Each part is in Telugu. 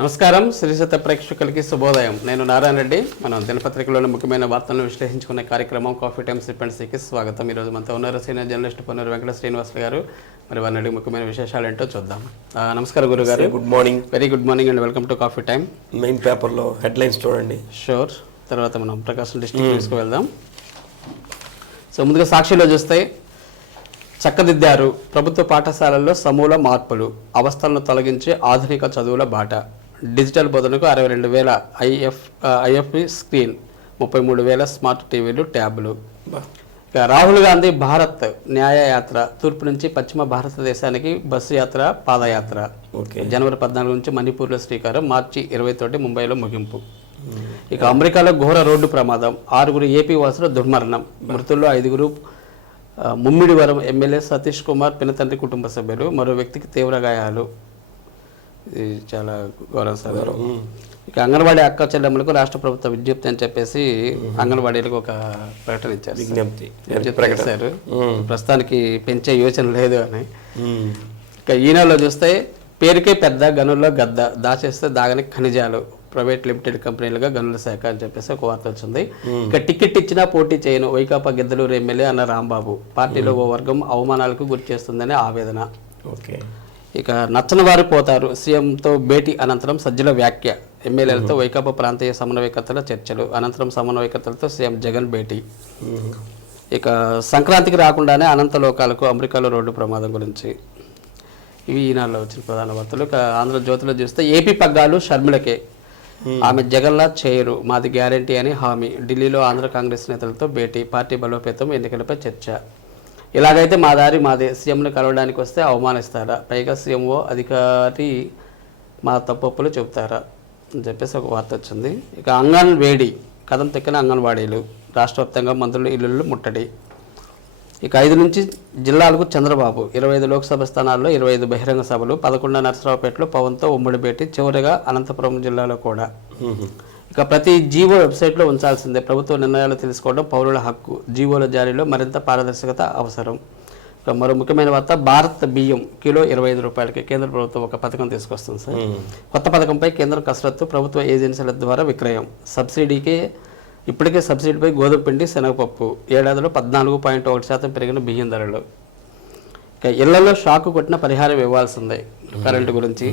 నమస్కారం శ్రీశత ప్రేక్షకులకి శుభోదయం. నేను నారాయణ రెడ్డి. మనం దినపత్రికలోని ముఖ్యమైన వార్తలను విశ్లేషించుకునే కార్యక్రమం కాఫీ టైమ్ సిప్ అండ్ సీకి స్వాగతం. ఈరోజు మనతో ఉన్నారు సీనియర్ జర్నలిస్ట్ పొన్నూరు వెంకట శ్రీనివాసులు గారు. మరి వారిని ముఖ్యమైన విశేషాలు ఏంటో చూద్దాం. నమస్కారం గురుగారు. Good morning. Very good morning and welcome to coffee time. Main పేపర్లో హెడ్లైన్స్ చూడండి. షూర్. తర్వాత మనం ప్రకాశం డిస్ట్రిక్ట్ న్యూస్కి వెళ్దాం. సో ముందుగా సాక్షిలో చూస్తే చక్కదిద్దారు ప్రభుత్వ పాఠశాలల్లో సమూల మార్పులు, అవస్థలను తొలగించి ఆధునిక చదువుల బాట, డిజిటల్ బోధనకు 62,000 ఐఎఫ్పి స్క్రీన్, 33,000 స్మార్ట్ టీవీలు, ట్యాబ్లు. ఇక రాహుల్ గాంధీ భారత్ న్యాయయాత్ర, తూర్పు నుంచి పశ్చిమ భారతదేశానికి బస్సు యాత్ర, పాదయాత్ర. జనవరి 14 నుంచి మణిపూర్లో శ్రీకారం, మార్చి 20 ముంబైలో ముగింపు. ఇక అమెరికాలో ఘోర రోడ్డు ప్రమాదం, 6 ఏపీ వాసుల దుర్మరణం, మృతుల్లో 5 ముమ్మిడివరం ఎమ్మెల్యే సతీష్ కుమార్ పినతండ్రి కుటుంబ సభ్యులు, మరో వ్యక్తికి తీవ్ర గాయాలు. ఇది చాలా ఘోరం సార్. ఇక అంగన్వాడీ అక్క చెల్లెమ్మలకు రాష్ట్ర ప్రభుత్వ విజ్ఞప్తి అని చెప్పేసి అంగన్వాడీలకు ఒక ప్రకటన ఇచ్చారు. విజ్ఞప్తి చేశారు. ప్రస్తుతానికి పెంచే యోచన లేదు అని. ఇక ఈనాడులో చూస్తే పేరుకే పెద్ద, గనుల్లో గద్ద, దాచేస్తే దాగని ఖనిజాలు, ప్రైవేట్ లిమిటెడ్ కంపెనీలుగా గనుల శాఖ అని చెప్పేసి ఒక వార్త వచ్చింది. ఇక టికెట్ ఇచ్చినా పోటీ చేయను వైకాపా గిద్దలూరు ఎమ్మెల్యే అన్న రాంబాబు, పార్టీలో ఓ వర్గం అవమానాలకు గురి చేస్తుందని ఆవేదన. ఇక నచ్చని వారు పోతారు, సీఎంతో భేటీ అనంతరం సజ్జల వ్యాఖ్య, ఎమ్మెల్యేలతో వైకాపా ప్రాంతీయ సమన్వయకర్తల చర్చలు, అనంతరం సమన్వయకర్తలతో సీఎం జగన్ భేటీ. ఇక సంక్రాంతికి రాకుండానే అనంత లోకాలకు అమెరికాలో రోడ్డు ప్రమాదం గురించి. ఇవి ఈనాడులో వచ్చిన ప్రధాన వార్తలు. ఇక ఆంధ్రజ్యోతిలో చూస్తే ఏపీ పగ్గాలు షర్మిలకే, ఆమె జగన్లా చేయరు, మాది గ్యారంటీ అని హామీ, ఢిల్లీలో ఆంధ్ర కాంగ్రెస్ నేతలతో భేటీ, పార్టీ బలోపేతం, ఎన్నికలపై చర్చ. ఇలాగైతే మా దారి మాదే, సీఎంను కలవడానికి వస్తే అవమానిస్తారా, పైగా సీఎంఓ అధికారి మా తప్పులు చెబుతారా అని చెప్పేసి ఒక వార్త వచ్చింది. ఇక అంగన్వాడీ కథం తెక్కిన అంగన్వాడీలు, రాష్ట్ర వ్యాప్తంగా మంత్రులు ఇల్లు ముట్టడి. ఇక 5 నుంచి జిల్లాలకు చంద్రబాబు, 25 లోక్సభ స్థానాల్లో 25 బహిరంగ సభలు, 11 నరసరావుపేటలో పవన్తో ఉమ్మడి భేటీ, చివరిగా అనంతపురం జిల్లాలో కూడా. ఇక ప్రతి జీవో వెబ్సైట్లో ఉంచాల్సిందే, ప్రభుత్వ నిర్ణయాలు తెలుసుకోవడం పౌరుల హక్కు, జీవోల జారీలో మరింత పారదర్శకత అవసరం. ఇక మరో ముఖ్యమైన వార్త, భారత్ బియ్యం కిలో 25 రూపాయలకి కేంద్ర ప్రభుత్వం ఒక పథకం తీసుకొస్తుంది సార్. కొత్త పథకంపై కేంద్రం కసరత్తు, ప్రభుత్వ ఏజెన్సీల ద్వారా విక్రయం, సబ్సిడీకి ఇప్పటికే సబ్సిడీపై గోధుమ పిండి, శనగపప్పు, ఏడాదిలో 14.1% పెరిగిన బియ్యం ధరలు. ఇక ఇళ్లలో షాకు కొట్టిన పరిహారం ఇవ్వాల్సిందే, కరెంటు గురించి.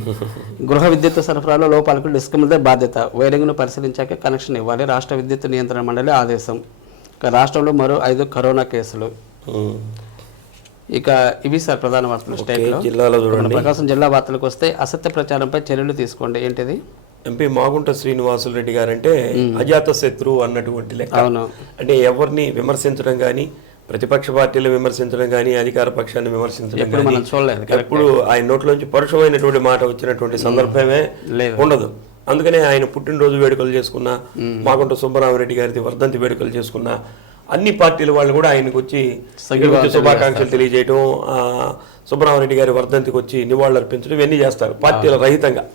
గృహ విద్యుత్ సరఫరాలో లోపాలకు డిస్కమ్లదే బాధ్యత, వైరింగ్ను పరిశీలించాక కనెక్షన్ ఇవ్వాలి, రాష్ట్ర విద్యుత్ నియంత్రణ మండలి ఆదేశం. ఇక రాష్ట్రంలో మరో 5 కరోనా కేసులు. ఇక ఇవి సార్ ప్రధాన వార్తలు స్టేట్లో. ప్రకాశం జిల్లా వార్తలకు వస్తే అసత్య ప్రచారంపై చర్యలు తీసుకోండి. ఏంటిది? ఎంపీ మాగుంట శ్రీనివాసులు రెడ్డి గారంటే అజాత శత్రువు అన్నటువంటి లెక్క. అంటే ఎవరిని విమర్శించడం కానీ, ప్రతిపక్ష పార్టీలు విమర్శించడం కానీ, అధికార పక్షాన్ని విమర్శించడం కానీ ఎప్పుడు ఆయన నోట్లోంచి పరుషమైనటువంటి మాట వచ్చినటువంటి సందర్భమే ఉండదు. అందుకనే ఆయన పుట్టినరోజు వేడుకలు చేసుకున్నా, మాగుంట సుబ్బరామరెడ్డి గారి వర్ధంతి వేడుకలు చేసుకున్నా, అన్ని పార్టీల వాళ్ళు కూడా ఆయనకు వచ్చి శుభాకాంక్షలు తెలియజేయడం, సుబ్బరామరెడ్డి గారి వర్ధంతికి వచ్చి నివాళులు అర్పించడం, ఇవన్నీ చేస్తారు పార్టీల రహితంగా.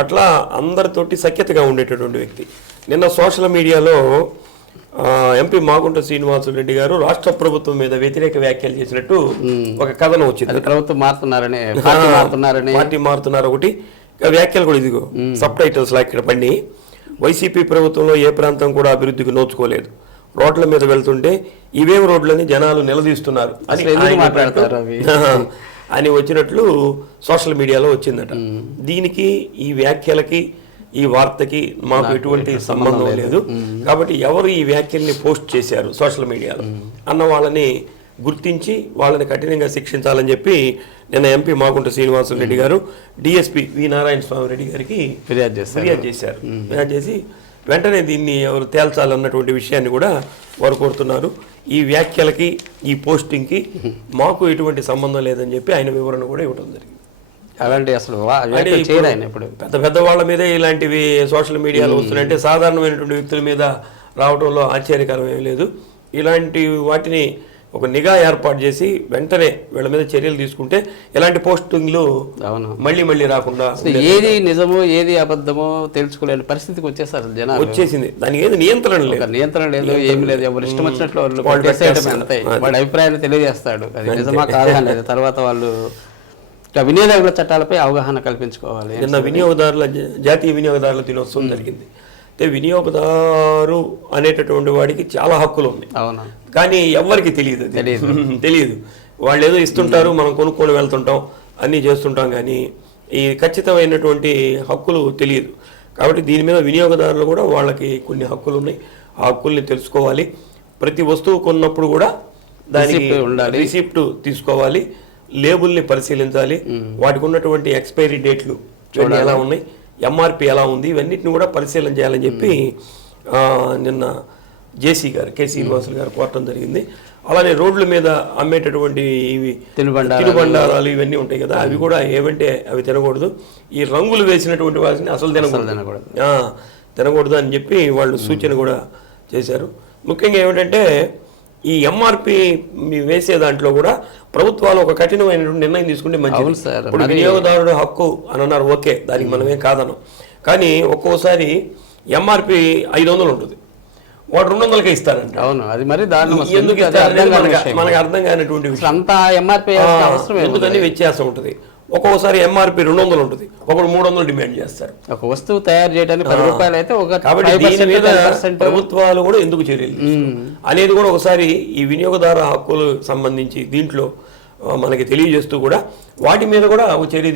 అట్లా అందరితోటి సఖ్యతగా ఉండేటటువంటి వ్యక్తి. నిన్న సోషల్ మీడియాలో ఎంపీ మాగుంట శ్రీనివాసులు రెడ్డి గారు రాష్ట్ర ప్రభుత్వం మీద వ్యతిరేక వ్యాఖ్యలు చేసినట్టు ఒక కథనం వచ్చింది. ప్రభుత్వం మారుతున్నారని, పార్టీ మారుతున్నారు ఒకటి, వ్యాఖ్యలు కూడా ఇదిగో సబ్ టైటిల్స్ లా ఇక్కడ పడి, వైసీపీ ప్రభుత్వంలో ఏ ప్రాంతం కూడా అభివృద్ధికి నోచుకోలేదు, రోడ్ల మీద వెళ్తుంటే ఇవేం రోడ్లని జనాలు నిలదీస్తున్నారు అని వచ్చినట్లు సోషల్ మీడియాలో వచ్చిందట. దీనికి, ఈ వ్యాఖ్యలకి, ఈ వార్తకి మాకు ఎటువంటి సంబంధం లేదు. కాబట్టి ఎవరు ఈ వ్యాఖ్యల్ని పోస్ట్ చేశారు సోషల్ మీడియాలో అన్న వాళ్ళని గుర్తించి వాళ్ళని కఠినంగా శిక్షించాలని చెప్పి నిన్న ఎంపీ మాగుంట శ్రీనివాసులు రెడ్డి గారు డిఎస్పీ వి నారాయణ స్వామి రెడ్డి గారికి ఫిర్యాదు చేశారు. ఫిర్యాదు చేసి వెంటనే దీన్ని ఎవరు తేల్చాలన్నటువంటి విషయాన్ని కూడా వారు కోరుతున్నారు. ఈ వ్యాఖ్యలకి, ఈ పోస్టింగ్కి మాకు ఎటువంటి సంబంధం లేదని చెప్పి ఆయన వివరణ కూడా ఇవ్వడం జరిగింది. అలాంటి అసలు పెద్ద పెద్ద వాళ్ళ మీదే ఇలాంటివి సోషల్ మీడియాలో వస్తున్నాయంటే సాధారణమైనటువంటి వ్యక్తుల మీద రావడంలో ఆశ్చర్యకరం ఏమీ లేదు. ఇలాంటి వాటిని ఒక నిఘా ఏర్పాటు చేసి వెంటనే వీళ్ళ మీద చర్యలు తీసుకుంటే ఇలాంటి పోస్టింగ్లు మళ్ళీ మళ్ళీ రాకుండా, ఏది నిజమో ఏది అబద్ధమో తెలుసుకోలేని పరిస్థితికి వచ్చేసారు జనాలు. వచ్చేసింది. దానికి ఏది నియంత్రణ లేదు, ఏమి లేదు. ఎవరు ఇష్టం వచ్చినట్లు వాళ్ళ అభిప్రాయాన్ని తెలియజేస్తాడు, అది నిజమా కాదా అనేది. తర్వాత వాళ్ళు ఇక వినియోగదారుల చట్టాలపై అవగాహన కల్పించుకోవాలి. నిన్న జాతీయ వినియోగదారుల దినోత్సవం జరిగింది. అయితే వినియోగదారు అనేటటువంటి వాడికి చాలా హక్కులు ఉన్నాయి. అవునా? కానీ ఎవరికి తెలియదు తెలియదు. వాళ్ళు ఏదో ఇస్తుంటారు, మనం కొనుక్కొని వెళ్తుంటాం, అన్నీ చేస్తుంటాం, కానీ ఈ ఖచ్చితమైనటువంటి హక్కులు తెలియదు. కాబట్టి దీని మీద వినియోగదారులు కూడా వాళ్ళకి కొన్ని హక్కులు ఉన్నాయి. ఆ హక్కుల్ని తెలుసుకోవాలి. ప్రతి వస్తువు కొన్నప్పుడు కూడా దానికి రిసిప్ట్ తీసుకోవాలి, లేబుల్ని పరిశీలించాలి, వాటికి ఉన్నటువంటి ఎక్స్పైరీ డేట్లు చూడండి ఎలా ఉన్నాయి, ఎంఆర్పి ఎలా ఉంది, ఇవన్నిటిని కూడా పరిశీలన చేయాలని చెప్పి నిన్న జేసీ గారు కె శ్రీనివాసులు గారు కోరటం జరిగింది. అలానే రోడ్ల మీద అమ్మేటటువంటి ఇవి తినుబండారాలు ఇవన్నీ ఉంటాయి కదా, అవి కూడా ఏమంటే అవి తినకూడదు. ఈ రంగులు వేసినటువంటి వాటిని అసలు తినకూడదు అని చెప్పి వాళ్ళు సూచన కూడా చేశారు. ముఖ్యంగా ఏమిటంటే ఈ ఎంఆర్పి వేసే దాంట్లో కూడా ప్రభుత్వాలు ఒక కఠినమైనటువంటి నిర్ణయం తీసుకుంటే మంచిది. ఇప్పుడు వినియోగదారుడు హక్కు అని అన్నారు, ఓకే, దానికి మనమేం కాదనం. కానీ ఒక్కోసారి ఎంఆర్పి 500 ఉంటుంది, వాడు 200కే ఇస్తారంట. అవును, అది మరి దారుణం. ఎందుకు మనకు అర్థం కానిటువంటి ఎందుకని వ్యత్యాసం ఉంటుంది. ఒక్కొక్కసారి ఎంఆర్పి 200 ఉంటుంది, ఒకడు 300 డిమాండ్ చేస్తారు. ఒక వస్తువు తయారు చేయడానికి 10 రూపాయలు అయితే కాబట్టి దీని మీద ప్రభుత్వాలు కూడా ఎందుకు చర్యలు అనేది కూడా ఒకసారి ఈ వినియోగదార హక్కులు సంబంధించి దీంట్లో మనకి తెలియజేస్తూ కూడా వాటి మీద కూడా ఒక చర్య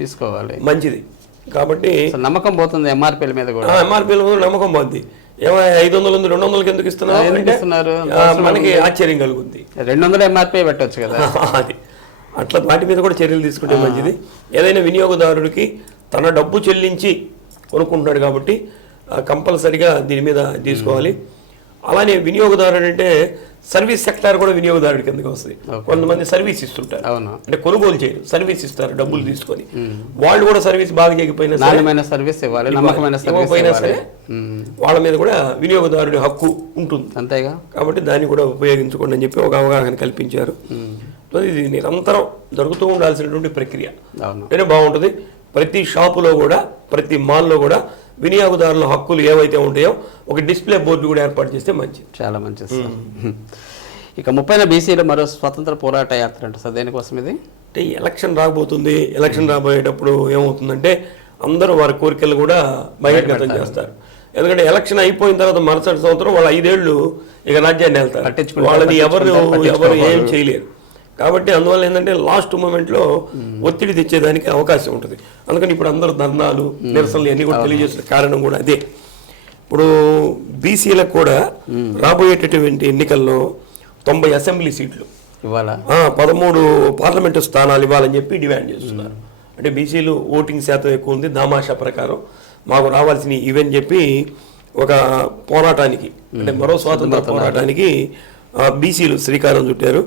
తీసుకోవాలి, మంచిది. కాబట్టి నమ్మకం పోతుంది ఎంఆర్పీల మీద కూడా. ఎంఆర్పీల మీద నమ్మకం పోతుంది. 500 ఉంది 200కి ఎందుకు ఇస్తున్నారు మనకి ఆశ్చర్యం కలుగుతుంది. 200 ఎంఆర్పీ పెట్టవచ్చు కదా. అది అట్లా వాటి మీద కూడా చర్యలు తీసుకుంటే మంచిది. ఏదైనా వినియోగదారుడికి తన డబ్బు చెల్లించి కొనుక్కుంటున్నాడు కాబట్టి కంపల్సరిగా దీని మీద తీసుకోవాలి. అలానే వినియోగదారుడు అంటే సర్వీస్ సెక్టార్ కూడా వినియోగదారుడి కిందకి వస్తుంది. కొంతమంది సర్వీస్ ఇస్తుంటారు, అంటే కొనుగోలు చేయరు, సర్వీస్ ఇస్తారు డబ్బులు తీసుకొని. వాళ్ళు కూడా సర్వీస్ బాగా చేయకపోయినా సరే వాళ్ళ మీద కూడా వినియోగదారుడి హక్కు ఉంటుంది, అంతేగా. కాబట్టి దాన్ని కూడా ఉపయోగించుకోండి అని చెప్పి ఒక అవగాహన కల్పించారు. ఇది నిరంతరం జరుగుతూ ఉండాల్సినటువంటి ప్రక్రియ అంటే బాగుంటుంది. ప్రతి షాపులో కూడా ప్రతి మాల్లో కూడా వినియోగదారుల హక్కులు ఏవైతే ఉంటాయో ఒక డిస్ప్లే బోర్డు కూడా ఏర్పాటు చేస్తే మంచిది, చాలా మంచిది. ఇక 30న బీసీలో మరో స్వతంత్ర పోరాట యాత్ర అంటే సార్ దేనికోసం ఇది? అంటే ఎలక్షన్ రాబోతుంది. ఎలక్షన్ రాబోయేటప్పుడు ఏమవుతుందంటే అందరూ వారి కోరికలు కూడా బహిర్గతం చేస్తారు. ఎందుకంటే ఎలక్షన్ అయిపోయిన తర్వాత మరుసటి సంవత్సరం వాళ్ళు 5 ఏళ్ళు ఇక రాజ్యాన్ని వెళ్తారు, వాళ్ళని ఎవరు ఏం చేయలేరు. కాబట్టి అందువల్ల ఏంటంటే లాస్ట్ మూమెంట్లో ఒత్తిడి తెచ్చేదానికి అవకాశం ఉంటుంది. అందుకని ఇప్పుడు అందరూ ధర్నాలు నిరసనలు అన్నీ కూడా తెలియజేసిన కారణం కూడా అదే. ఇప్పుడు బీసీలకు కూడా రాబోయేటటువంటి ఎన్నికల్లో 90 అసెంబ్లీ సీట్లు ఇవ్వాలా, 13 పార్లమెంటు స్థానాలు ఇవ్వాలని చెప్పి డిమాండ్ చేస్తున్నారు. అంటే బీసీలు ఓటింగ్ శాతం ఎక్కువ ఉంది, దామాషా ప్రకారం మాకు రావాల్సిన ఇవని చెప్పి ఒక పోరాటానికి అంటే మరో స్వాతంత్ర పోరాటానికి బీసీలు శ్రీకారం చుట్టారు.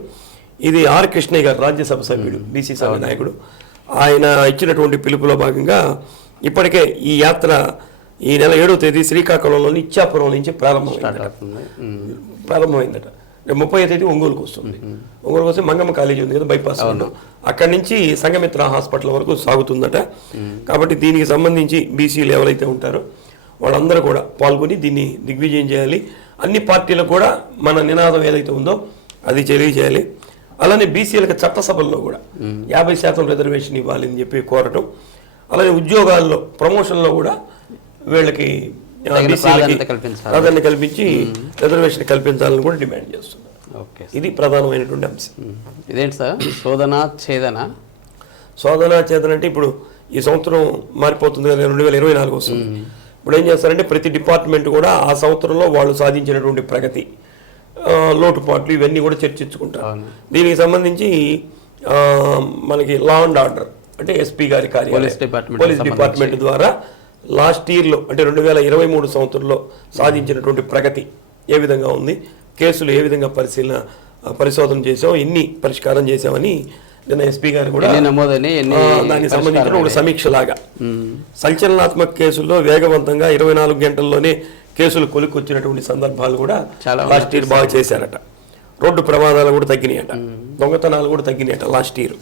ఇది ఆర్ కృష్ణయ్య గారు రాజ్యసభ సభ్యుడు, బీసీ సభ నాయకుడు. ఆయన ఇచ్చినటువంటి పిలుపులో భాగంగా ఇప్పటికే ఈ యాత్ర ఈ నెల 7వ తేదీ శ్రీకాకుళంలోని ఇచ్చాపురం నుంచి ప్రారంభమైందట. 30వ తేదీ ఒంగోలుకు వస్తుంది. ఒంగోలుకు వస్తే మంగమ్మ కాలేజీ ఉంది కదా, బైపాస్ అక్కడి నుంచి సంఘమిత్ర హాస్పిటల్ వరకు సాగుతుందట. కాబట్టి దీనికి సంబంధించి బీసీలు ఎవరైతే ఉంటారో వాళ్ళందరూ కూడా పాల్గొని దీన్ని దిగ్విజయం చేయాలి. అన్ని పార్టీలకు కూడా మన నినాదం ఏదైతే ఉందో అది తెలియజేయాలి. అలానే బీసీలకు చట్టసభల్లో కూడా 50% రిజర్వేషన్ ఇవ్వాలి అని చెప్పి కోరటం. అలానే ఉద్యోగాల్లో ప్రమోషన్లో కూడా వీళ్ళకి ప్రాధాన్యత కల్పించి రిజర్వేషన్ కల్పించాలని కూడా డిమాండ్ చేస్తున్నారు. ఇది ప్రధానమైనటువంటి అంశం. ఇదేంటి సార్ శోధన ఛేదన? శోధన ఛేదన అంటే ఇప్పుడు ఈ సంవత్సరం మారిపోతుంది కదా, 2024 వస్తుంది. ఇప్పుడు ఏం చేస్తారంటే ప్రతి డిపార్ట్మెంట్ కూడా ఆ సంవత్సరంలో వాళ్ళు సాధించినటువంటి ప్రగతి, లోటుపాట్లు ఇవన్నీ కూడా చర్చించుకుంటారు. దీనికి సంబంధించి మనకి లా అండ్ ఆర్డర్ అంటే ఎస్పీ గారి కార్యాలయం పోలీస్ డిపార్ట్మెంట్ ద్వారా లాస్ట్ ఇయర్లో అంటే 2023 సంవత్సరంలో సాధించినటువంటి ప్రగతి ఏ విధంగా ఉంది, కేసులు ఏ విధంగా పరిశోధన చేసాం, ఎన్ని పరిష్కారం చేసామని నిన్న ఎస్పీ గారు కూడా దానికి సంబంధించిన ఒక సమీక్ష లాగా సంచలనాత్మక కేసుల్లో వేగవంతంగా 24 గంటల్లోనే కేసులు కొలిక్కొచ్చినటువంటి సందర్భాలు కూడా లాస్ట్ ఇయర్ బాగా చేశారట. రోడ్డు ప్రమాదాలు కూడా తగ్గినాయట, దొంగతనాలు కూడా తగ్గినాయట. లాస్ట్ ఇయర్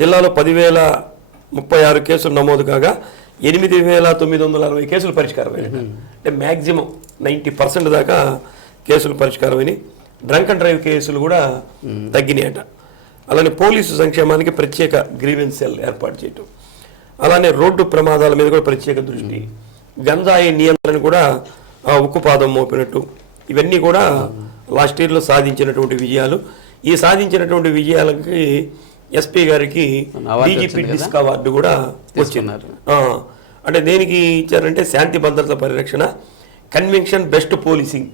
జిల్లాలో 10,036 కేసులు నమోదు కాగా 8,960 కేసులు పరిష్కారమైనట. అంటే మ్యాక్సిమం 90% దాకా కేసులు పరిష్కారమైనవి. డ్రంక్ అండ్ డ్రైవ్ కేసులు కూడా తగ్గినాయట. అలానే పోలీసు సంక్షేమానికి ప్రత్యేక గ్రీవెన్స్ సెల్ ఏర్పాటు చేయటం, అలానే రోడ్డు ప్రమాదాల మీద కూడా ప్రత్యేక దృష్టి, గంజాయి నియంత్రణ కూడా ఉక్కుపాదం మోపినట్టు, ఇవన్నీ కూడా లాస్ట్ ఇయర్లో సాధించినటువంటి విజయాలు. ఈ సాధించినటువంటి విజయాలకి ఎస్పీ గారికి డీజీపీ డిస్క్ అవార్డు కూడా వచ్చింది. అంటే దేనికి ఇచ్చారంటే శాంతి భద్రత పరిరక్షణ, కన్వెన్షన్, బెస్ట్ పోలీసింగ్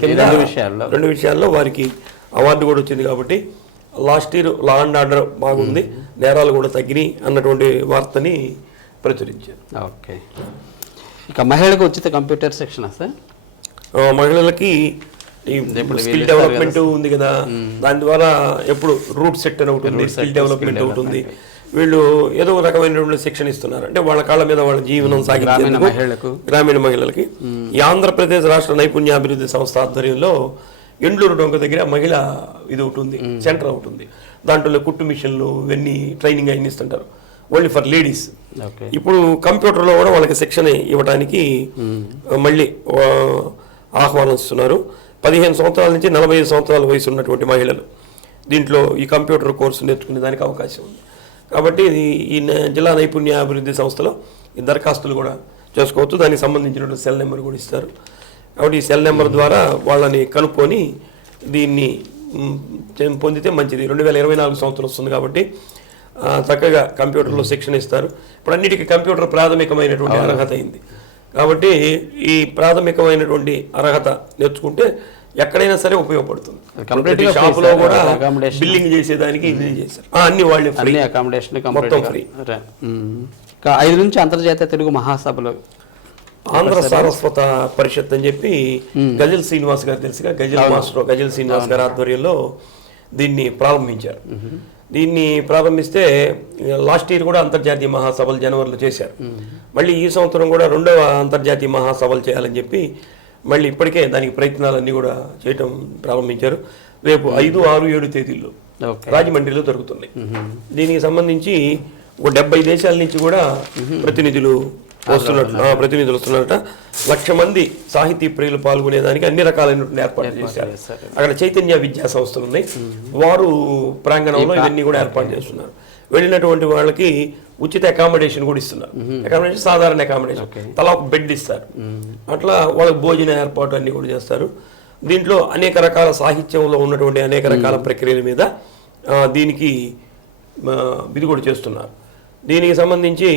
కింద 2 విషయాల్లో వారికి అవార్డు కూడా వచ్చింది. కాబట్టి last year law and order బాగుంది, నేరాలు కూడా తగ్గినాయి అన్నటువంటి వార్తని ప్రచురించారు. ఓకే. ఇక మహిళలకు ఉచిత కంప్యూటర్ శిక్షణ సార్? మహిళలకి స్కిల్ డెవలప్మెంట్ ఉంది కదా, దాని ద్వారా ఎప్పుడు రూట్ సెట్ అని ఒకటి ఉంది, స్కిల్ డెవలప్మెంట్ ఒకటి ఉంది. వీళ్ళు ఏదో రకమైనటువంటి శిక్షణ ఇస్తున్నారు. అంటే వాళ్ళ కాళ్ళ మీద వాళ్ళ జీవనం సాగించేందుకు గ్రామీణ మహిళలకి ఈ ఆంధ్రప్రదేశ్ రాష్ట్ర నైపుణ్యాభివృద్ధి సంస్థ ఆధ్వర్యంలో ఎండ్లూరు డొంక దగ్గర మహిళ ఇది ఒకటి ఉంది, సెంటర్ ఒకటి ఉంది. దాంట్లో కుట్టు మిషన్లు ఇవన్నీ ట్రైనింగ్ అయిన ఇస్తుంటారు, ఓన్లీ ఫర్ లేడీస్. ఇప్పుడు కంప్యూటర్లో కూడా వాళ్ళకి శిక్షణ ఇవ్వడానికి మళ్ళీ ఆహ్వానిస్తున్నారు. 15 సంవత్సరాల నుంచి 45 సంవత్సరాల వయసు ఉన్నటువంటి మహిళలు దీంట్లో ఈ కంప్యూటర్ కోర్సు నేర్చుకునే దానికి అవకాశం ఉంది. కాబట్టి ఈ జిల్లా నైపుణ్య అభివృద్ధి సంస్థలో ఈ దరఖాస్తులు కూడా చేసుకోవచ్చు. దానికి సంబంధించినటువంటి సెల్ నెంబర్ కూడా ఇస్తారు. కాబట్టి ఈ సెల్ నెంబర్ ద్వారా వాళ్ళని కనుక్కొని దీన్ని పొందితే మంచిది. 2024 సంవత్సరం వస్తుంది కాబట్టి చక్కగా కంప్యూటర్లో శిక్షణ ఇస్తారు. ఇప్పుడు అన్నిటికీ కంప్యూటర్ ప్రాథమికమైనటువంటి అర్హత అయింది. కాబట్టి ఈ ప్రాథమికమైనటువంటి అర్హత నేర్చుకుంటే ఎక్కడైనా సరే ఉపయోగపడుతుంది. షాపులో కూడా బిల్లింగ్ చేసేదానికి ఇది చేశారు, అన్ని వాళ్ళే ఫ్రీ, అకామిడేషన్ మొత్తం ఫ్రీ. 5 నుంచి అంతర్జాతీయ తెలుగు మహాసభలు ఆంధ్ర సారస్వత పరిషత్ అని చెప్పి గజల్ శ్రీనివాస్ గారు తెలుసుగా, గజల్ శ్రీనివాస్ గారి ఆధ్వర్యంలో దీన్ని ప్రారంభించారు. దీన్ని ప్రారంభిస్తే లాస్ట్ ఇయర్ కూడా అంతర్జాతీయ మహాసభలు జనవరిలో చేశారు. మళ్ళీ ఈ సంవత్సరం కూడా 2వ అంతర్జాతీయ మహాసభలు చేయాలని చెప్పి మళ్ళీ ఇప్పటికే దానికి ప్రయత్నాలన్నీ కూడా చేయటం ప్రారంభించారు. రేపు 5, 6, 7 తేదీల్లో రాజమండ్రిలో జరుగుతుంది. దీనికి సంబంధించి ఒక 70 దేశాల నుంచి కూడా ప్రతినిధులు వస్తున్నారట. 1,00,000 మంది సాహితీ ప్రియులు పాల్గొనేదానికి అన్ని రకాలైనటువంటి ఏర్పాట్లు చేశారు. అక్కడ చైతన్య విద్యా సంస్థలు ఉన్నాయి, వారు ప్రాంగణంలో ఇవన్నీ కూడా ఏర్పాటు చేస్తున్నారు. వెళ్ళినటువంటి వాళ్ళకి ఉచిత అకామిడేషన్ కూడా ఇస్తున్నారు. అకామిడేషన్ సాధారణ అకామిడేషన్, తలా ఒక బెడ్ ఇస్తారు. అట్లా వాళ్ళకి భోజన ఏర్పాటు అన్ని కూడా చేస్తారు. దీంట్లో అనేక రకాల సాహిత్యంలో ఉన్నటువంటి అనేక రకాల ప్రక్రియల మీద దీనికి ఇది కూడా చేస్తున్నారు. దీనికి సంబంధించి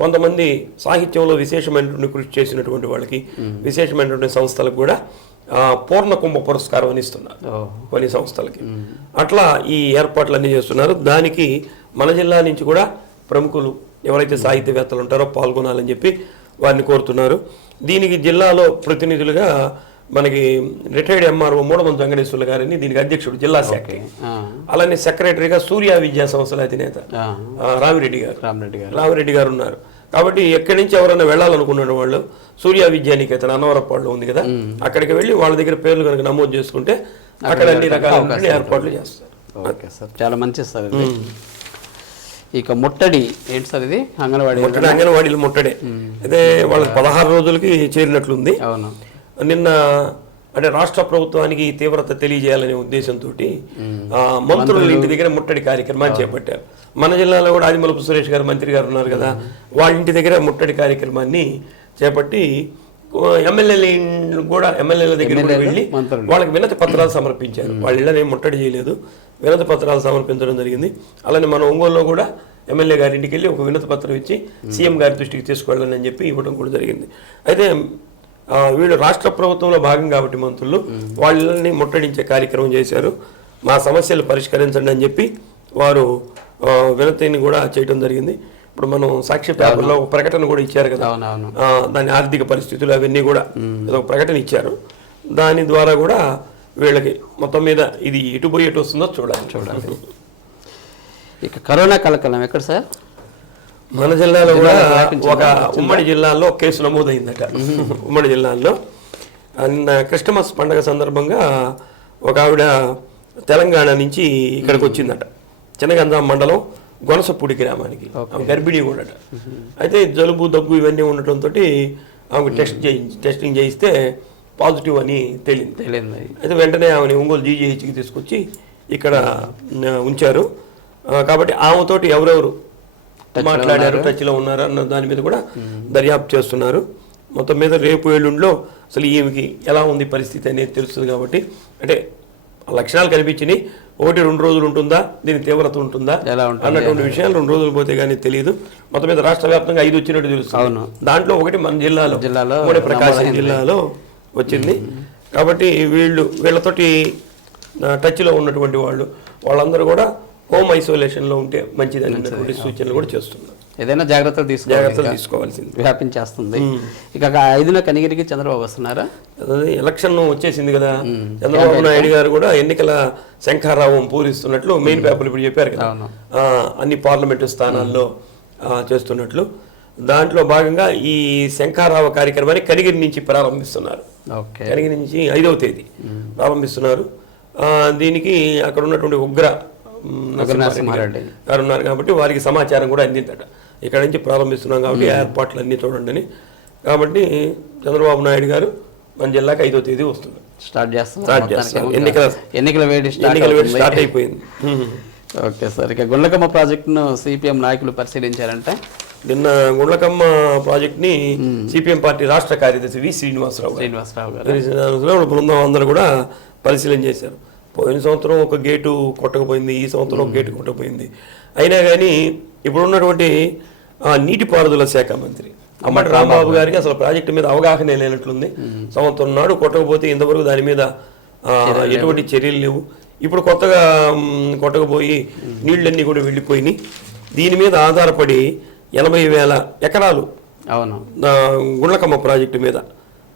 కొంతమంది సాహిత్యంలో విశేషమైనటువంటి కృషి చేసినటువంటి వాళ్ళకి, విశేషమైనటువంటి సంస్థలకు కూడా పూర్ణ కుంభ పురస్కారం అని ఇస్తున్నారు కొన్ని సంస్థలకి. అట్లా ఈ ఏర్పాట్లన్నీ చేస్తున్నారు. దానికి మన జిల్లా నుంచి కూడా ప్రముఖులు ఎవరైతే సాహిత్యవేత్తలు ఉంటారో పాల్గొనాలని చెప్పి వారిని కోరుతున్నారు. దీనికి జిల్లాలో ప్రతినిధులుగా మనకి రిటైర్డ్ ఎంఆర్ఓ మూడమంది వెంకటేశ్వర్లు గారిని దీనికి అధ్యక్షుడు, జిల్లా శాఖ. అలానే సెక్రటరీగా సూర్య విద్యా సంస్థల అధినేత రామిరెడ్డి గారు ఉన్నారు. కాబట్టి ఎక్కడి నుంచి ఎవరైనా వెళ్ళాలనుకున్న వాళ్ళు సూర్య విద్యానికేతన్ అన్నవరపాడులో ఉంది కదా, అక్కడికి వెళ్ళి వాళ్ళ దగ్గర పేర్లు కనుక నమోదు చేసుకుంటే అక్కడ అన్ని రకాల ఏర్పాట్లు చేస్తారు. ఓకే సార్, చాలా మంచిది సార్. ఇక ముట్టడి ఏంటి సార్? ఇది అంగన్వాడీలు ముట్టడే. అయితే వాళ్ళకి 16 రోజులకి చేరినట్లుంది. నిన్న అంటే రాష్ట్ర ప్రభుత్వానికి తీవ్రత తెలియజేయాలనే ఉద్దేశంతో మంత్రుల ఇంటి దగ్గర ముట్టడి కార్యక్రమాన్ని చేపట్టారు. మన జిల్లాలో కూడా ఆదిమూలపు సురేష్ గారు మంత్రి గారు ఉన్నారు కదా, వాళ్ళ ఇంటి దగ్గర ముట్టడి కార్యక్రమాన్ని చేపట్టి ఎమ్మెల్యేల దగ్గర వెళ్ళి వాళ్ళకి వినతి పత్రాలు సమర్పించారు. వాళ్ళ ఇళ్ళని ముట్టడి చేయలేదు, వినతి పత్రాలు సమర్పించడం జరిగింది. అలానే మన ఒంగోలులో కూడా ఎమ్మెల్యే గారి ఇంటికి వెళ్ళి ఒక వినతి పత్రం ఇచ్చి సీఎం గారి దృష్టికి తీసుకెళ్ళాలని అని చెప్పి ఇవ్వడం కూడా జరిగింది. అయితే వీళ్ళు రాష్ట్ర ప్రభుత్వంలో భాగం కాబట్టి మంత్రులు వాళ్ళని ముట్టడించే కార్యక్రమం చేశారు. మా సమస్యలు పరిష్కరించండి అని చెప్పి వారు వినతిని కూడా చేయడం జరిగింది. ఇప్పుడు మనం సాక్షి పేపర్లో ఒక ప్రకటన కూడా ఇచ్చారు కదా, దాని ఆర్థిక పరిస్థితులు అవన్నీ కూడా ఒక ప్రకటన ఇచ్చారు. దాని ద్వారా కూడా వీళ్ళకి మొత్తం మీద ఇది ఎటు పోయి ఎటు వస్తుందో చూడాలి. ఇక కరోనా కలకలం ఎక్కడ సార్? మన జిల్లాలో కూడా ఒక ఉమ్మడి జిల్లాలో కేసు నమోదైందట. ఉమ్మడి జిల్లాలో క్రిస్టమస్ పండుగ సందర్భంగా ఒక ఆవిడ తెలంగాణ నుంచి ఇక్కడికి వచ్చిందట, చిన్నగంజాం మండలం గొనసపూడి గ్రామానికి. ఆమె గర్భిణీ కూడా. అయితే జలుబు దగ్గు ఇవన్నీ ఉండటంతో ఆమెకు టెస్టింగ్ చేయిస్తే పాజిటివ్ అని తేలింది. అయితే వెంటనే ఆమెని ఒంగోలు జీజీహెచ్కి తీసుకొచ్చి ఇక్కడ ఉంచారు. కాబట్టి ఆమెతోటి ఎవరెవరు మాట్లాడారు, టచ్లో ఉన్నారు అన్న దాని మీద కూడా దర్యాప్తు చేస్తున్నారు. మొత్తం మీద రేపు ఎల్లుండిలో అసలు ఈమెకి ఎలా ఉంది పరిస్థితి అనేది తెలుస్తుంది. కాబట్టి అంటే లక్షణాలు కనిపించినాయి, 1-2 రోజులు ఉంటుందా, దీని తీవ్రత ఉంటుందా అన్నటువంటి విషయాలు 2 రోజులు పోతే కానీ తెలియదు. మొత్తం మీద రాష్ట్ర వ్యాప్తంగా 5 వచ్చినట్టు తెలుస్తుంది. దాంట్లో ఒకటి మన జిల్లాలో ఉమ్మడి ప్రకాశం జిల్లాలో వచ్చింది. కాబట్టి వీళ్ళతోటి టచ్లో ఉన్నటువంటి వాళ్ళందరూ కూడా హోమ్ ఐసోలేషన్లో ఉంటే మంచిది అనేటువంటి సూచనలు కూడా చేస్తున్నారు. ఏదైనా జాగ్రత్తలు తీసుకోవాల్సింది. వ్యాపించేస్తుంది. ఇక 5న కనిగిరికి చంద్రబాబు వస్తున్నారా? ఎలక్షన్ వచ్చేసింది కదా, చంద్రబాబు నాయుడు గారు కూడా ఎన్నికల శంఖారావం పూరిస్తున్నట్లు మెయిన్ పేపర్లు ఇప్పుడు చెప్పారు కదా, అన్ని పార్లమెంటు స్థానాల్లో చేస్తున్నట్లు. దాంట్లో భాగంగా ఈ శంఖారావ కార్యక్రమాన్ని కనిగిరి నుంచి ప్రారంభిస్తున్నారు. కనిగిరి నుంచి 5వ తేదీ ప్రారంభిస్తున్నారు. దీనికి అక్కడ ఉన్నటువంటి ఉగ్ర నరసింహారెడ్డి గారు ఉన్నారు కాబట్టి వారికి సమాచారం కూడా అందిందట. ఇక్కడ నుంచి ప్రారంభిస్తున్నాం కాబట్టి ఏర్పాట్లు అన్నీ చూడండి అని. కాబట్టి చంద్రబాబు నాయుడు గారు మన జిల్లాకి 5వ తేదీ వస్తున్నారు, స్టార్ట్ చేస్తారు. ఎన్నికల వేడి స్టార్ట్ అయిపోయింది. Okay sir. ఇక గుండ్లకమ్మ ప్రాజెక్టును సిపిఎం నాయకులు పరిశీలించారంటే నిన్న గుండ్లకమ్మ ప్రాజెక్ట్ని సిపిఎం పార్టీ రాష్ట్ర కార్యదర్శి వి శ్రీనివాసరావు గారు బృందం అందరూ కూడా పరిశీలన చేశారు. పోయిన సంవత్సరం ఒక గేటు కొట్టకపోయింది, ఈ సంవత్సరం ఒక గేటు కొట్టకపోయింది. అయినా కానీ ఇప్పుడు ఉన్నటువంటి నీటిపారుదల శాఖ మంత్రి అమ్మటి రాంబాబు గారికి అసలు ప్రాజెక్టు మీద అవగాహన లేనట్లుంది. సంవత్సరం నాడు కొట్టకపోతే ఇంతవరకు దాని మీద ఎటువంటి చర్యలు లేవు. ఇప్పుడు కొత్తగా కొట్టకపోయి నీళ్ళన్నీ కూడా వెళ్ళిపోయినాయి. దీని మీద ఆధారపడి 80,000 ఎకరాలు గుండ్లకమ్మ ప్రాజెక్టు మీద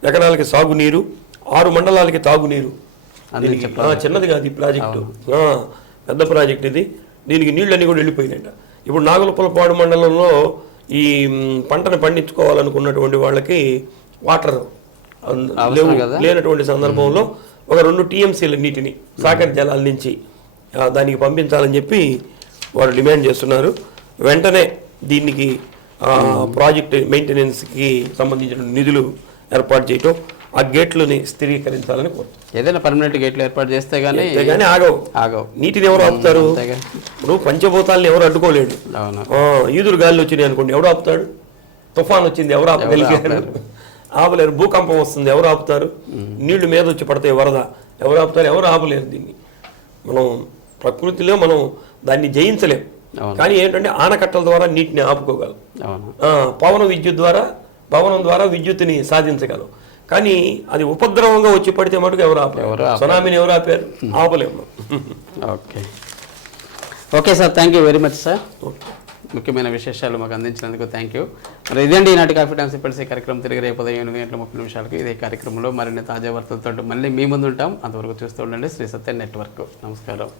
ఎకరాలకి సాగునీరు, 6 మండలాలకి తాగునీరు. చిన్నది కాదు ఈ ప్రాజెక్టు, పెద్ద ప్రాజెక్ట్ ఇది. దీనికి నీళ్ళన్నీ కూడా వెళ్ళిపోయినాయట. ఇప్పుడు నాగులపులపాడు మండలంలో ఈ పంటను పండించుకోవాలనుకున్నటువంటి వాళ్ళకి వాటర్ లేనటువంటి సందర్భంలో ఒక 2 TMCల నీటిని సాగర్ జలాల నుంచి దానికి పంపించాలని చెప్పి వారు డిమాండ్ చేస్తున్నారు. వెంటనే దీనికి ప్రాజెక్ట్ మెయింటెనెన్స్కి సంబంధించిన నిధులు ఏర్పాటు చేయటం, ఆ గేట్లని స్థిరీకరించాలని కోరుతారు. ఏదైనా పర్మనెంట్ గేట్లు ఏర్పాటు చేస్తే కానీ ఆగవు. నీటిని ఎవరు ఆపుతారు? ఇప్పుడు పంచభూతాలను ఎవరు అడ్డుకోలేడు. ఈదురు గాలి వచ్చినాయి అనుకోండి, ఎవరు ఆపుతాడు? తుఫాన్ వచ్చింది, ఎవరు ఆపగలిగారు? ఆపలేరు. భూకంపం వస్తుంది, ఎవరు ఆపుతారు? నీళ్లు మీద వచ్చి పడతాయి, వరద, ఎవరు ఆపుతారు? ఎవరు ఆపలేరు. దీన్ని మనం ప్రకృతిలో మనం దాన్ని జయించలేం. కానీ ఏంటంటే ఆనకట్టల ద్వారా నీటిని ఆపుకోగలం. పవనం ద్వారా విద్యుత్తుని సాధించగలం. కానీ అది ఉపద్రవంగా వచ్చి పడితే మటుకు ఎవరు ఆపలేరు. సునామీని ఎవరు ఆపారు? ఆపలేము. Okay sir, thank you very much sir. ముఖ్యమైన విశేషాలు మాకు అందించినందుకు థ్యాంక్ యూ. మరి ఇదండి ఈనాటి కాఫీ టైమ్స్ ఇప్పటిసే కార్యక్రమం. తిరిగి రేపు ఉదయం 8:30 ఇదే కార్యక్రమంలో మరిన్ని తాజా వార్తలతో మళ్ళీ మీ ముందు ఉంటాం. అంతవరకు చూస్తూ ఉండండి శ్రీ సత్య నెట్వర్క్. నమస్కారం.